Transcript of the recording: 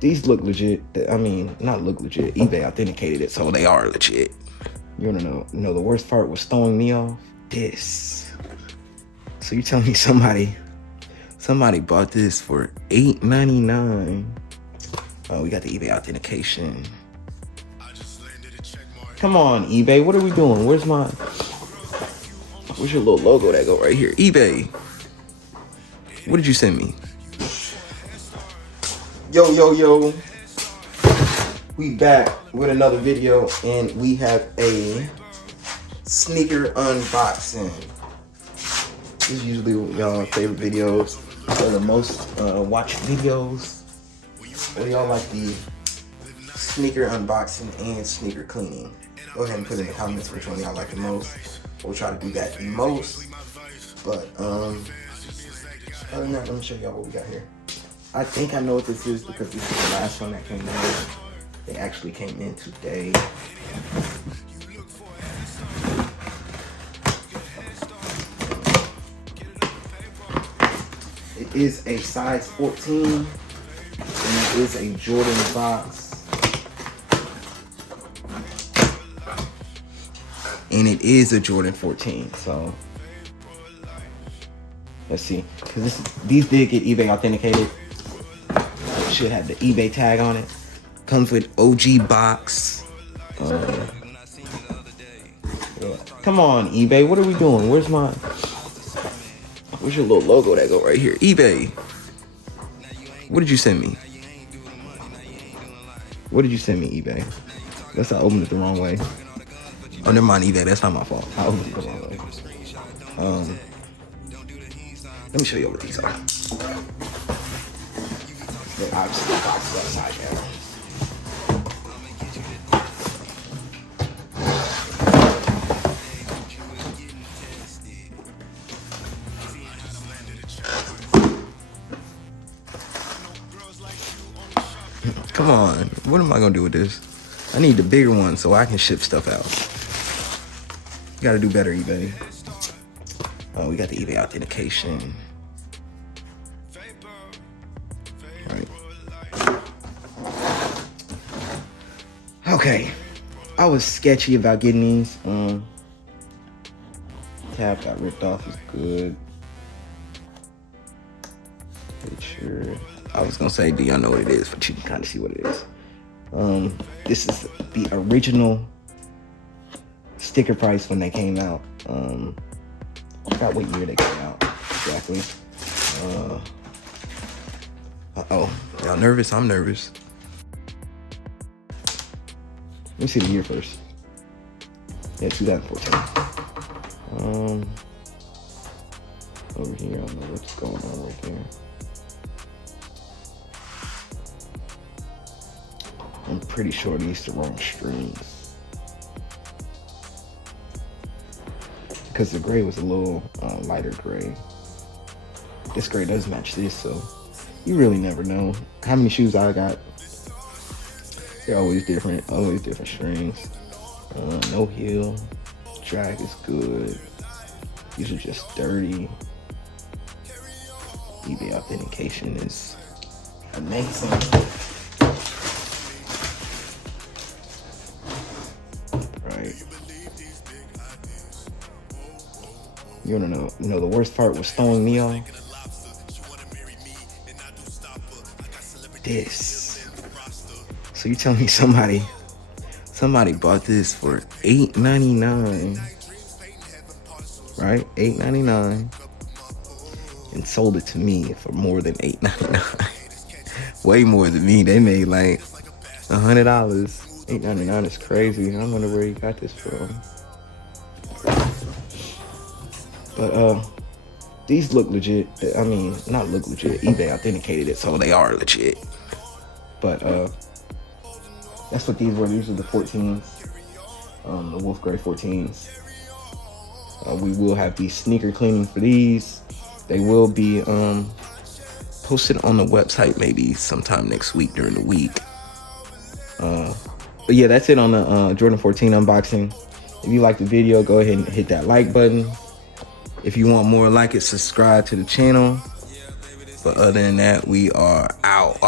These look legit. I mean, not look legit. eBay authenticated it, so they are legit. You wanna know the worst part was throwing me off? This. So you telling me somebody bought this for $8.99? Oh, we got the eBay authentication. Come on, eBay. What are we doing? Where's your little logo that go right here? eBay. What did you send me? Yo. We back with another video, and we have a sneaker unboxing. This is usually y'all favorite videos. They're the most watched videos. But y'all like the sneaker unboxing and sneaker cleaning. Go ahead and put in the comments which one y'all like the most. We'll try to do that the most. But other than that, let me show y'all what we got here. I think I know what this is because this is the last one that came in. They actually came in today. It is a size 14, and it is a Jordan box. And it is a Jordan 14, so let's see. Because these did get eBay authenticated. Should have the eBay tag on it. Comes with OG box. Yeah. Come on, eBay. What are we doing? Where's your little logo that go right here? eBay. What did you send me? What did you send me, eBay? Unless I opened it the wrong way. Oh, never mind, eBay. That's not my fault. I opened it the wrong way. Let me show you what these are. They're obviously boxes upside down. Come on, what am I gonna do with this? I need the bigger one so I can ship stuff out. You gotta do better, eBay. Oh, we got the eBay authentication. Right. Okay. I was sketchy about getting these. Tab got ripped off, is good. Picture. I was gonna say, do y'all know what it is? But you can kind of see what it is. This is the original sticker price when they came out. I forgot what year they came out exactly. Uh-oh. Y'all nervous? I'm nervous. Let me see the year first. Yeah, 2014. Over here, I don't know what's going on right there. I'm pretty sure these are the wrong strings. Because the gray was a little lighter gray. This gray does match this, so you really never know. How many shoes I got? They're always different strings. No heel. Drag is good. These are just dirty. eBay authentication is amazing. Right. You wanna know the worst part was throwing me off? This. So you telling me somebody bought this for $8.99, right? $8.99, and sold it to me for more than $8.99. Way more than me. They made like $100. $8.99 is crazy. I wonder where you got this from. But these look legit. I mean, not look legit. eBay authenticated it, so they are legit. But that's what these were. These are the 14s, the Wolf Gray 14s. We will have the sneaker cleaning for these. They will be posted on the website maybe sometime next week during the week. But yeah, that's it on the Jordan 14 unboxing. If you like the video, go ahead and hit that like button. If you want more like it, subscribe to the channel. But other than that, we are out.